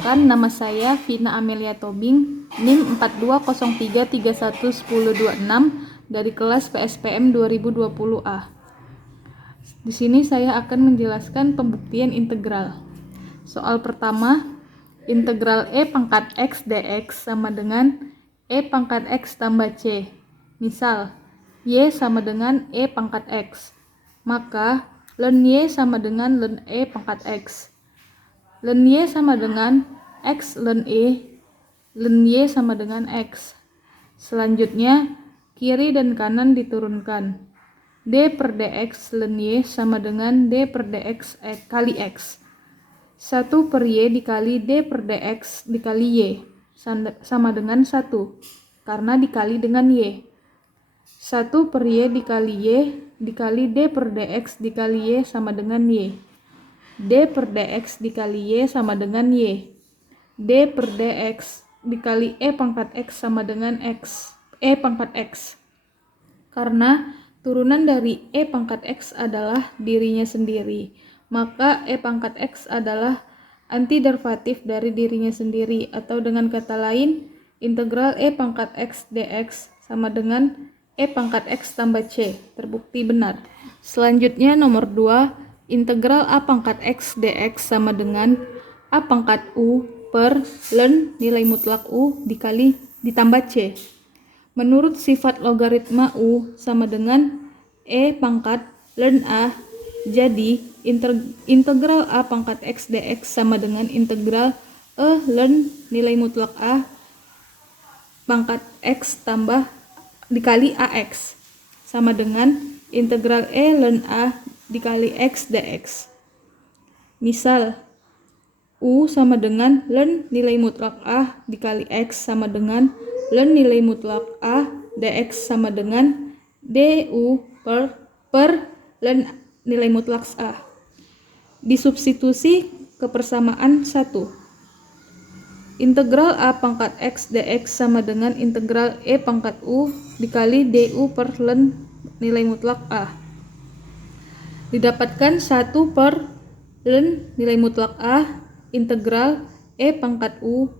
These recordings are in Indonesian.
Perkenalkan, nama saya Vina Amelia Tobing, NIM 4203311026 dari kelas PSPM 2020A. Di sini saya akan menjelaskan pembuktian integral. Soal pertama, integral E pangkat X dx sama dengan E pangkat X tambah C. Misal, Y sama dengan E pangkat X. Maka, ln Y sama dengan ln E pangkat X. Ln Y sama dengan X ln E, ln Y sama dengan X. Selanjutnya, kiri dan kanan diturunkan. D per dx ln Y sama dengan D per dx kali X. 1 per Y dikali D per dx dikali Y sama dengan 1, karena dikali dengan Y. 1 per Y dikali Y dikali D per dx dikali Y sama dengan Y. D per dx dikali Y sama dengan Y. D per dx dikali E pangkat X sama dengan X. E pangkat X. Karena turunan dari E pangkat X adalah dirinya sendiri, maka E pangkat X adalah antiderivatif dari dirinya sendiri, atau dengan kata lain, integral E pangkat X dx sama dengan E pangkat X tambah C. Terbukti benar. Selanjutnya nomor 2, integral A pangkat X dx sama dengan A pangkat U per ln nilai mutlak U dikali ditambah C. Menurut sifat logaritma U sama dengan E pangkat ln A, jadi integral A pangkat X dx sama dengan integral E ln nilai mutlak A pangkat X tambah dikali AX sama dengan integral E ln A dikali X dx. Misal, U sama dengan ln nilai mutlak A dikali X sama dengan ln nilai mutlak A dx sama dengan du per ln nilai mutlak A. Disubstitusi ke persamaan 1. Integral A pangkat X dx sama dengan integral E pangkat U dikali du per ln nilai mutlak A. Didapatkan 1 per ln nilai mutlak A integral E pangkat U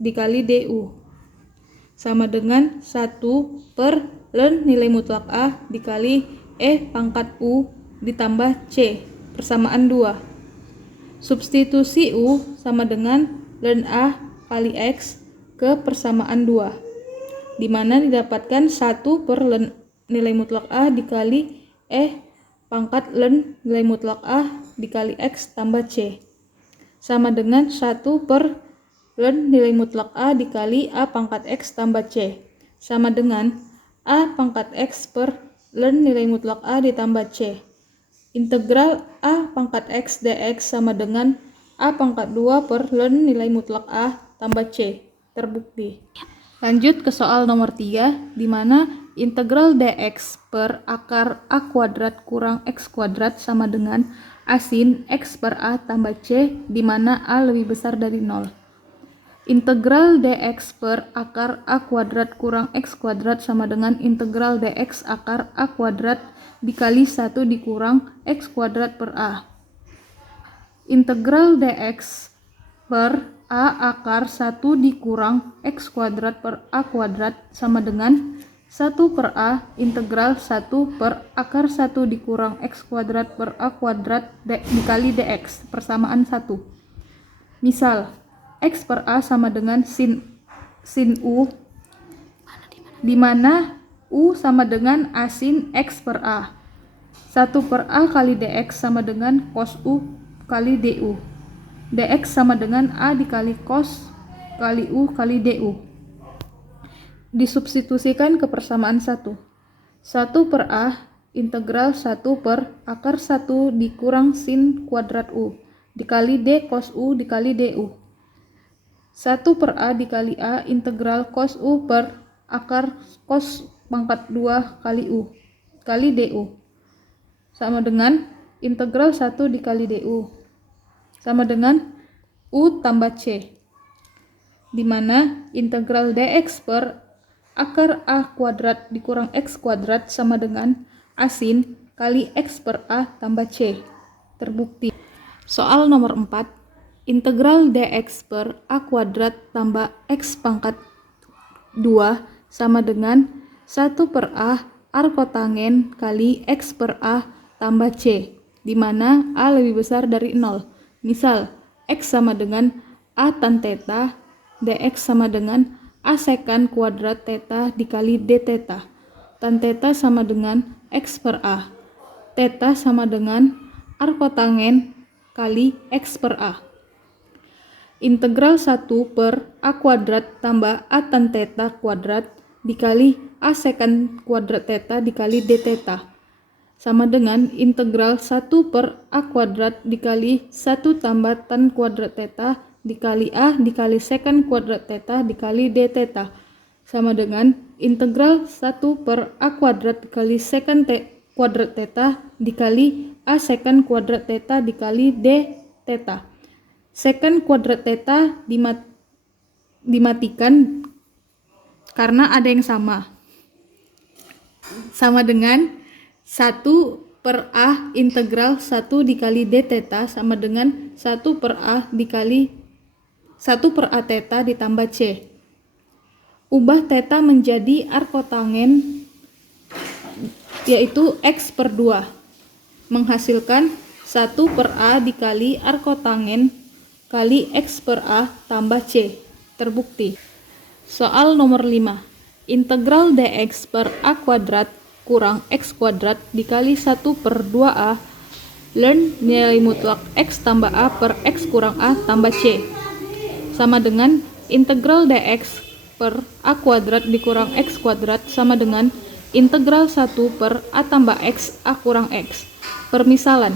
dikali du sama dengan 1 per ln nilai mutlak A dikali E pangkat U ditambah C, persamaan 2. Substitusi U sama dengan ln A kali X ke persamaan 2, di mana didapatkan 1 per ln nilai mutlak A dikali E pangkat ln nilai mutlak A dikali X tambah C sama dengan 1 per ln nilai mutlak A dikali A pangkat X tambah C sama dengan A pangkat X per ln nilai mutlak A ditambah C. Integral A pangkat X dx sama dengan A pangkat 2 per ln nilai mutlak A tambah C. Terbukti. Lanjut ke soal nomor 3, di mana integral dx per akar A kuadrat kurang X kuadrat sama dengan A sin X per A tambah C, di mana A lebih besar dari 0. Integral dx per akar A kuadrat kurang X kuadrat sama dengan integral dx akar A kuadrat dikali 1 dikurang X kuadrat per A. Integral dx per A akar 1 dikurang X kuadrat per A kuadrat sama dengan 1 per A integral 1 per akar 1 dikurang X kuadrat per A kuadrat dikali dx, persamaan 1. Misal, X per A sama dengan sin U, di mana U sama dengan A sin X per A. 1 per A kali dx sama dengan cos U kali du. Dx sama dengan A dikali cos kali U kali du. Disubstitusikan ke persamaan 1. 1 per A integral 1 per akar 1 dikurang sin kuadrat U dikali D cos U dikali du. 1 per A dikali A integral cos U per akar cos pangkat 2 kali U kali du sama dengan integral 1 dikali du sama dengan U tambah C, di mana integral dx per akar A kuadrat dikurang X kuadrat sama dengan A sin kali X per A tambah C. Terbukti. Soal nomor 4, integral dx per a kuadrat tambah x pangkat 2 sama dengan 1 per a arcotangent kali x per a tambah c, di mana a lebih besar dari 0. Misal, x sama dengan a tan theta, dx sama dengan a secant kuadrat theta dikali d theta. Tan theta sama dengan x per a. Theta sama dengan arcotangent kali x per a. Integral 1 per a kuadrat tambah a tan theta kuadrat dikali a secant kuadrat theta dikali d theta sama dengan integral 1 per a kuadrat dikali 1 tambah tan kuadrat theta dikali a dikali secant kuadrat theta dikali d theta sama dengan integral 1 per a kuadrat dikali secant kuadrat theta dikali a secant kuadrat theta dikali d theta. Secant kuadrat theta dimatikan karena ada yang sama dengan 1 per a integral 1 dikali d theta sama dengan 1 per a dikali 1 per a theta ditambah c. Ubah theta menjadi arcotangent yaitu x per 2 menghasilkan 1 per a dikali arcotangent kali x per a tambah c. Terbukti. Soal nomor 5. Integral dx per a kuadrat kurang x kuadrat dikali 1 per 2a. Learn nilai mutlak x tambah a per x kurang a tambah c. Sama dengan integral dx per a kuadrat dikurang x kuadrat sama dengan integral 1 per a tambah x a kurang x. Permisalan,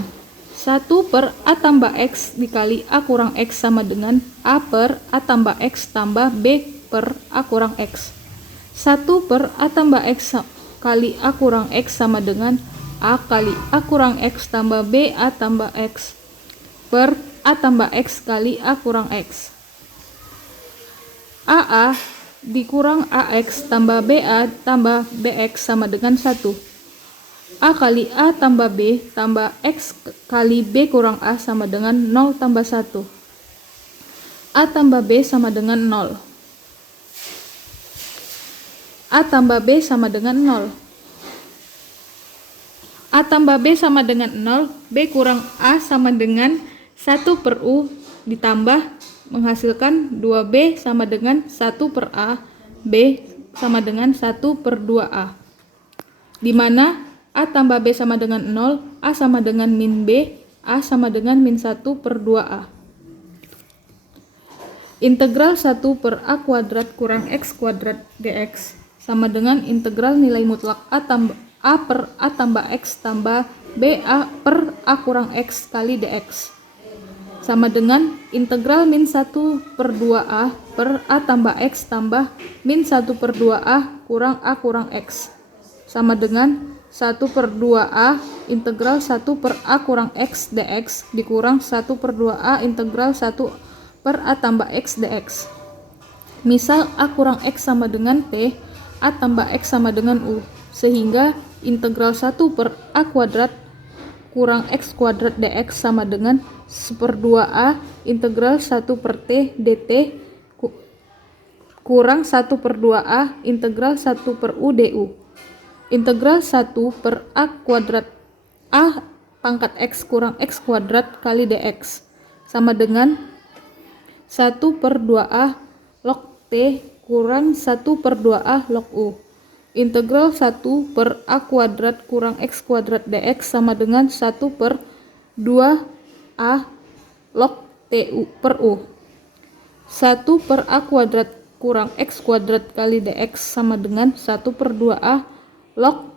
1 per a tambah x dikali a kurang x sama dengan a per a tambah x tambah b per a kurang x. 1 per a tambah x kali a kurang x sama dengan a kali a kurang x tambah b a tambah x per a tambah x kali a kurang x. a dikurang ax tambah ba tambah bx sama dengan 1. A kali a tambah b tambah x kali b kurang a sama dengan 0 tambah 1. A tambah b sama dengan 0. A tambah b sama dengan 0. A tambah b sama dengan 0, b kurang a sama dengan 1 per u ditambah menghasilkan 2b sama dengan 1 per a, b sama dengan 1 per 2a. Di mana a tambah b sama dengan 0, a sama dengan min b, a sama dengan min 1 per 2a. Integral 1 per a kuadrat kurang x kuadrat dx sama dengan integral nilai mutlak a per a tambah x tambah b a per a kurang x kali dx sama dengan integral min 1 per 2a per a tambah x tambah min 1 per 2a kurang a kurang x sama dengan 1 per 2a integral 1 per a kurang x dx dikurang 1 per 2a integral 1 per a tambah x dx. Misal a kurang x sama dengan t, a tambah x sama dengan u, sehingga integral 1 per a kuadrat kurang x kuadrat dx sama dengan 1/2a integral 1 per t dt kurang 1 per 2a integral 1 per u du. Integral 1 per a kuadrat a pangkat x kurang x kuadrat kali dx sama dengan 1 per 2a log t kurang 1 per 2a log u. Integral 1 per a kuadrat kurang x kuadrat dx sama dengan 1 per 2a log tu per u. 1 per a kuadrat kurang x kuadrat kali dx sama dengan 1 per 2a log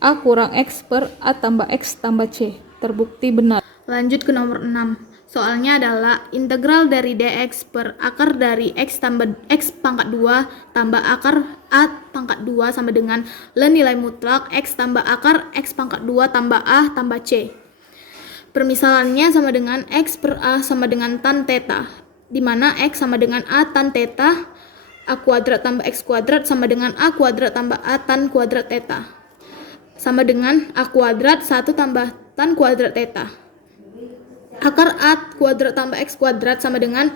a kurang x per a tambah x tambah c. Terbukti benar. Lanjut ke nomor 6. Soalnya adalah integral dari dx per akar dari x tambah x pangkat 2 tambah akar a pangkat 2 sama dengan len nilai mutlak x tambah akar x pangkat 2 tambah a tambah c. Permisalannya sama dengan x per a sama dengan tan theta, di mana x sama dengan a tan theta, a kuadrat tambah x kuadrat sama dengan a kuadrat tambah a tan kuadrat theta, sama dengan a kuadrat 1 tambah tan kuadrat theta. akar A kuadrat tambah X kuadrat sama dengan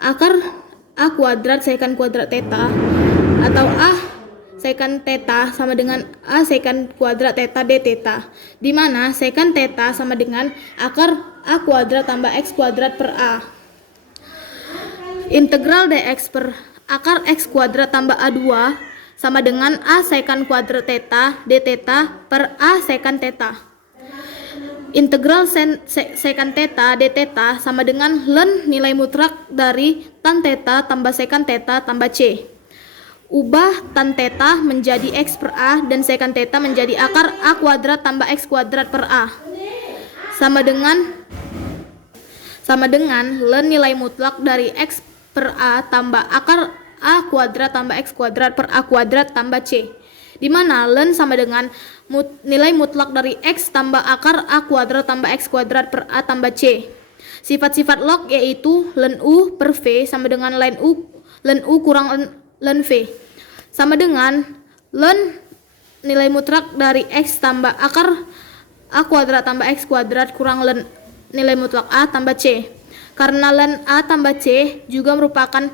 akar A kuadrat secant kuadrat theta, atau A secant theta sama dengan A secant kuadrat theta d theta, di mana secant theta sama dengan akar A kuadrat tambah X kuadrat per A. Integral dx per akar X kuadrat tambah A2 sama dengan A secant kuadrat theta d theta per A secant theta. Integral secant theta d theta sama dengan ln nilai mutlak dari tan theta tambah secant theta tambah C. Ubah tan theta menjadi X per A dan secant theta menjadi akar A kuadrat tambah X kuadrat per A. Sama dengan ln nilai mutlak dari X per A tambah akar A kuadrat tambah X kuadrat per A kuadrat tambah C, di mana ln sama dengan nilai mutlak dari X tambah akar A kuadrat tambah X kuadrat per A tambah C. Sifat-sifat log yaitu ln U per V sama dengan ln U kurang ln V, sama dengan ln nilai mutlak dari X tambah akar A kuadrat tambah X kuadrat kurang ln nilai mutlak A tambah C. Karena ln A tambah C juga merupakan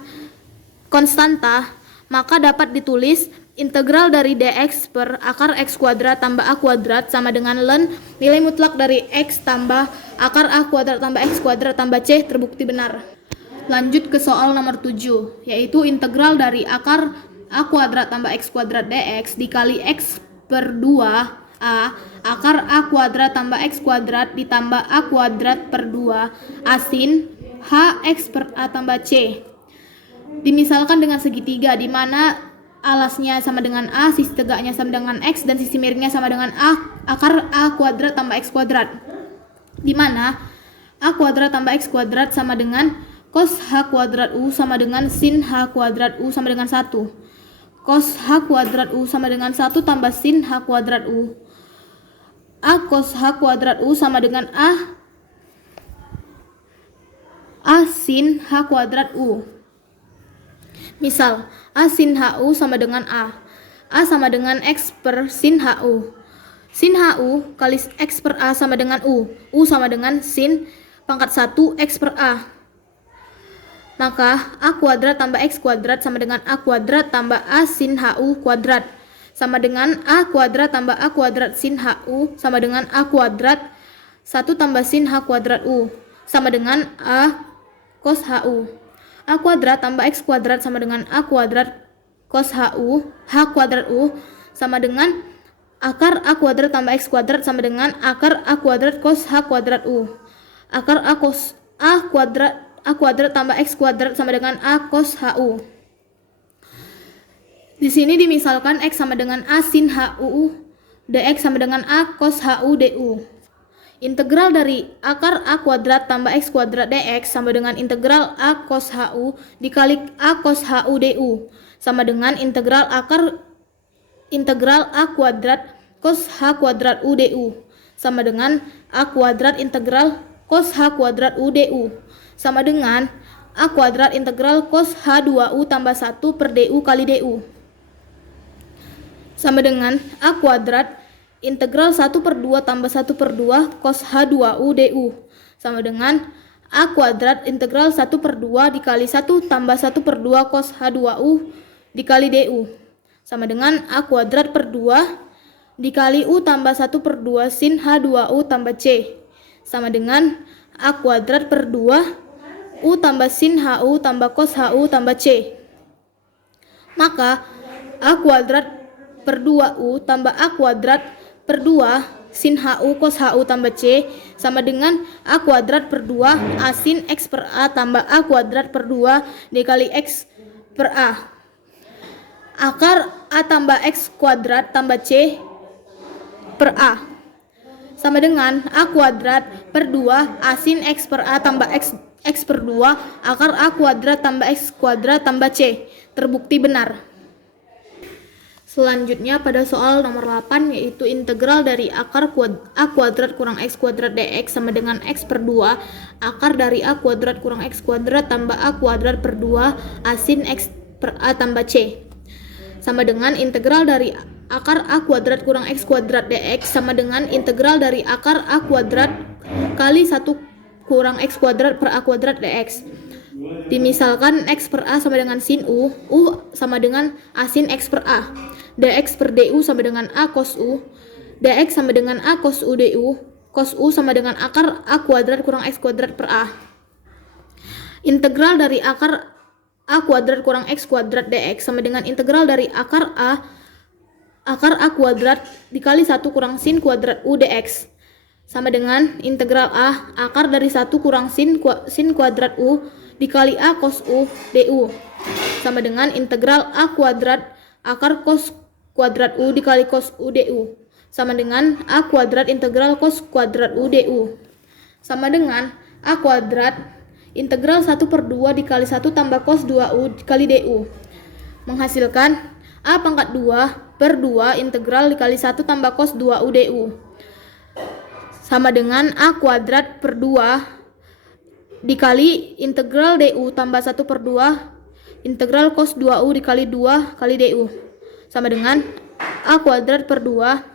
konstanta, maka dapat ditulis integral dari dx per akar X kuadrat tambah A kuadrat sama dengan ln nilai mutlak dari X tambah akar A kuadrat tambah X kuadrat tambah C terbukti benar. Lanjut ke soal nomor 7, yaitu integral dari akar A kuadrat tambah X kuadrat dx dikali X per 2 A akar A kuadrat tambah X kuadrat ditambah A kuadrat per 2 asin H X per A tambah C. Dimisalkan dengan segitiga, di mana alasnya sama dengan A, sisi tegaknya sama dengan X, dan sisi miringnya sama dengan A akar A kuadrat tambah X kuadrat, di mana A kuadrat tambah X kuadrat sama dengan cos H kuadrat U sama dengan sin H kuadrat U sama dengan 1. Cos H kuadrat U sama dengan 1 tambah sin H kuadrat U. A cos H kuadrat U sama dengan A sin H kuadrat U. Misal, A sin HU sama dengan A sama dengan X per sin HU. Sin HU kali X per A sama dengan U sama dengan sin pangkat 1 X per A. Maka A kuadrat tambah X kuadrat sama dengan A kuadrat tambah A sin HU kuadrat, sama dengan A kuadrat tambah A kuadrat sin HU sama dengan A kuadrat 1 tambah sin H kuadrat U sama dengan A cos HU. A kuadrat tambah X kuadrat sama dengan A kuadrat cos HU, H kuadrat U sama dengan akar A kuadrat tambah X kuadrat sama dengan akar A kuadrat cos H kuadrat U. Akar A cos A kuadrat tambah X kuadrat sama dengan A cos HU. Di sini dimisalkan X sama dengan A sin HU, dx sama dengan A cos HU du. Integral dari akar A kuadrat tambah X kuadrat dx sama dengan integral A cos HU dikali A cos HU du, sama dengan integral A kuadrat cos H kuadrat U du, sama dengan A kuadrat integral cos H kuadrat U du, sama dengan A kuadrat integral cos H2U tambah 1 per du kali du, sama dengan A kuadrat integral 1 per 2 tambah 1 per 2 cos H2U du, sama dengan A kuadrat integral 1 per 2 dikali 1 tambah 1 per 2 cos H2U dikali du, sama dengan A kuadrat per 2 dikali U tambah 1 per 2 sin H2U tambah C, sama dengan A kuadrat per 2 U tambah sin HU tambah cos HU tambah C. Maka A kuadrat per 2U tambah A kuadrat per 2 sin HU cos HU tambah C sama dengan A kuadrat per 2 A sin X per A tambah A kuadrat per 2 dikali X per A. Akar A tambah X kuadrat tambah C per A sama dengan A kuadrat per 2 A sin X per A tambah X per 2 akar A kuadrat tambah X kuadrat tambah C. Terbukti benar. Selanjutnya pada soal nomor 8, yaitu integral dari akar A kuadrat kurang X kuadrat dx sama dengan X per 2 akar dari A kuadrat kurang X kuadrat tambah A kuadrat per 2 A sin X per A tambah C, sama dengan integral dari akar A kuadrat kurang X kuadrat dx sama dengan integral dari akar A kuadrat kali 1 kurang X kuadrat per A kuadrat dx. Dimisalkan X per A sama dengan sin U sama dengan A sin X per A. dx per du sama dengan A cos U. dx sama dengan A cos U du. Cos U sama dengan akar A kuadrat kurang X kuadrat per A. Integral dari akar A kuadrat kurang X kuadrat dx sama dengan integral dari akar A kuadrat dikali 1 kurang sin kuadrat U dx. Sama dengan integral A akar dari 1 kurang sin kuadrat U dikali A cos U du. Sama dengan integral A kuadrat akar cos kuadrat U dikali cos U du. Sama dengan A kuadrat integral cos kuadrat U du. Sama dengan A kuadrat integral 1/2 dikali 1 tambah cos 2U dikali du. Menghasilkan A pangkat 2/2 integral dikali 1 tambah cos 2U du. Sama dengan A kuadrat per 2 dikali integral du tambah 1/2 integral cos 2U dikali 2 kali du. Sama dengan A kuadrat per 2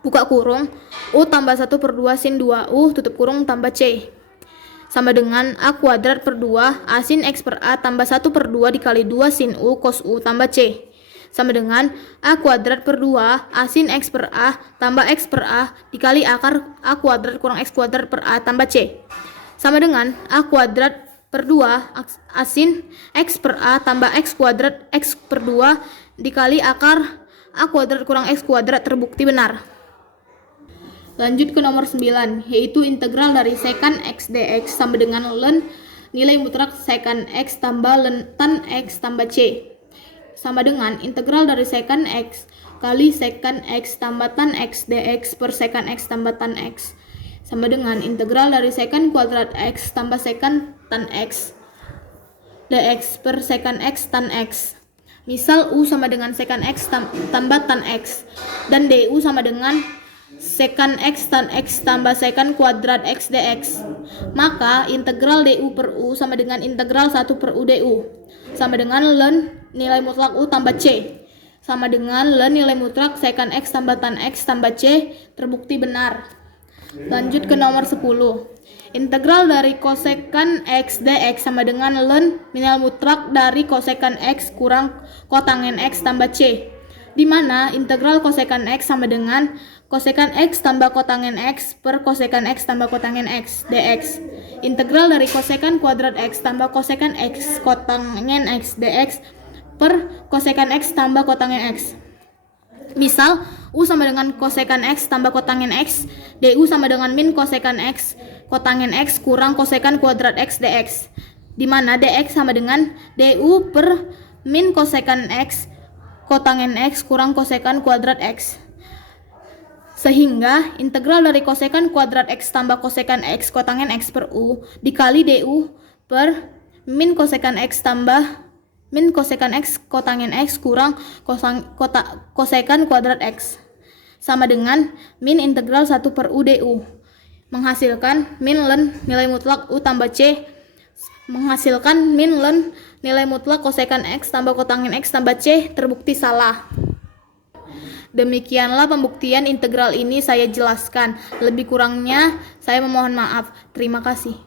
buka kurung U tambah 1/2 sin 2U tutup kurung tambah C. Sama dengan A kuadrat per 2 A sin X per A tambah 1/2 dikali 2 sin U cos U tambah C. Sama dengan A kuadrat per 2 A sin X per A tambah X per A dikali akar A kuadrat kurang X kuadrat per A tambah C. Sama dengan A kuadrat per 2 A sin X per A tambah X kuadrat X per 2 dikali akar A kuadrat kurang X kuadrat terbukti benar. Lanjut ke nomor 9, yaitu integral dari secant X dx sama dengan ln nilai mutlak secant X tambah ln tan X tambah C. Sama dengan integral dari secant X kali secant X tambah tan X dx per secant X tambah tan X. Sama dengan integral dari secant kuadrat X tambah secant tan X dx per secant X tan X. Misal U sama dengan secant X tambah tan X dan du sama dengan secant X tan X tambah secant kuadrat X dx. Maka integral du per U sama dengan integral 1 per U du. Sama dengan ln nilai mutlak U tambah C. Sama dengan ln nilai mutlak secant X tambah tan X tambah C terbukti benar. Lanjut ke nomor 10. Integral dari kosekant X dx sama dengan ln nilai mutlak dari kosekant X kurang kotangen X tambah C. Di mana integral kosekant X sama dengan kosekant X tambah kotangen X per kosekant X tambah kotangen X dx. Integral dari kosekant kuadrat X tambah kosekant X kotangen X dx per kosekant X tambah kotangen X. Misal U sama dengan kosekant X tambah kotangen X, du sama dengan min kosekant X kotangen X kurang kosekant kuadrat X dx. Di mana dx sama dengan du per min kosekant X kotangen X kurang kosekant kuadrat X. Sehingga integral dari kosekant kuadrat X tambah kosekant X kotangen X per U dikali du per min kosekant X tambah min kosekant X kotangen X kurang kosekant kuadrat X. Sama dengan min integral 1 per U du. Menghasilkan min ln nilai mutlak U tambah C. Menghasilkan min ln nilai mutlak kosekant X tambah kotangen X tambah C terbukti salah. Demikianlah pembuktian integral ini saya jelaskan. Lebih kurangnya saya memohon maaf. Terima kasih.